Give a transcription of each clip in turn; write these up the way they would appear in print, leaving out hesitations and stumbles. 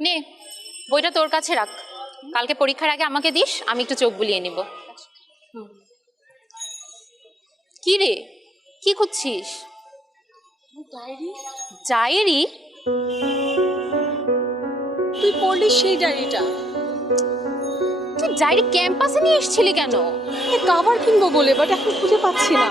নে বইটা তোর কাছে রাখ, কালকে পরীক্ষার আগে আমাকে দিস, আমি একটু চোখ বুলিয়ে নিব। কি রে, কি খুঁজছিস? ডায়েরি। ডায়েরি? তুই পড়লি সেই ডায়েরিটা? তুই ডায়েরি ক্যাম্পাসে নিয়ে এসেছিলি কেন? কাভার কিনবো বলে, বাট এখন খুঁজে পাচ্ছি না।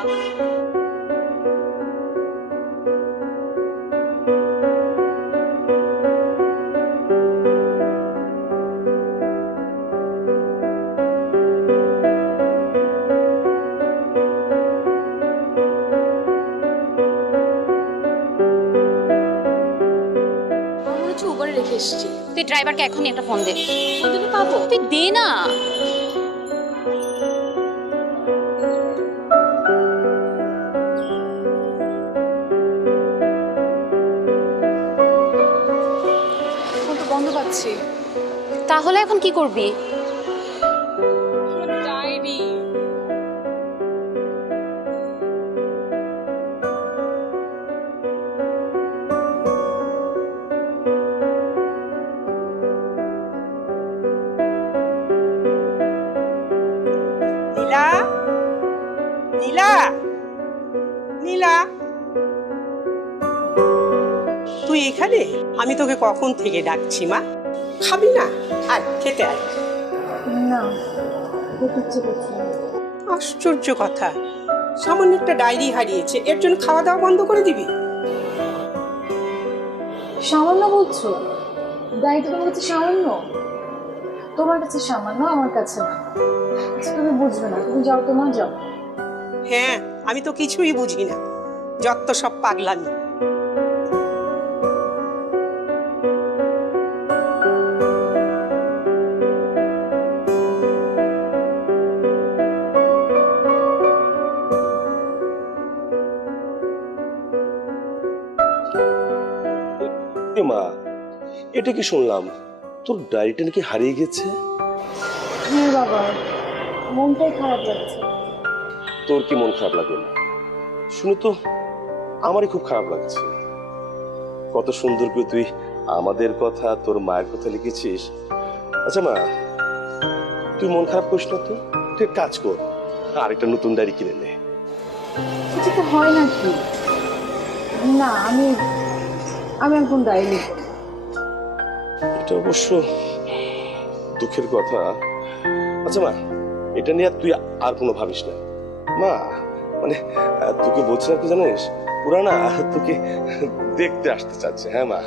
উবারে রেখে এসেছি। তুই ড্রাইভারকে এখনই একটা ফোন দে। কতদিনে পাবো? তুই দে না। ফোন তো বন্ধ পাচ্ছি। তাহলে এখন কি করবি? ডায়েরি। নীলা, নীলা, নীলা, তুই এখানে? আমি তোকে কখন থেকে ডাকছি মা। খাবি না? আয় খেতে আয়। না, ইচ্ছে করছে না। আশ্চর্য কথা, সামান্য একটা ডায়েরি হারিয়েছে, এর জন্য খাওয়া দাওয়া বন্ধ করে দিবি? সামান্য বলছো? ডায়েরি তোমার কাছে সামান্য? তোমার কাছে সামান্য, আমার কাছে না। আচ্ছা, তুমি বুঝবে না, তুমি যাও তো, না যাও। হ্যাঁ, আমি তো কিছুই বুঝি না, যত সব পাগলামি। মা, এটা কি শুনলাম তোর ডায়েরিটা নাকি হারিয়ে গেছে? হ্যাঁ বাবা, মনটাই খারাপ লাগছে। তোর কি মন খারাপ লাগবে না? শুনে তো আমারই খুব খারাপ লাগছে। কত সুন্দর করে তুই আমাদের কথা, তোর মায়ের কথা লিখেছিস। আচ্ছা মা, তুই মন খারাপ করিস না তো, তুই এক কাজ কর, আরেকটা নতুন ডায়েরি কিনে নে। এটা তো হয় নাকি? না, আমি এখন ডায়েরি লিখব। এটা অবশ্য দুঃখের কথা। আচ্ছা মা, এটা নিয়ে তুই আর কোনো ভাবিস না মা। মানে তোকে বলছিলাম কি জানিস, পুরা না তোকে দেখতে আসতে চাচ্ছে। হ্যাঁ মা।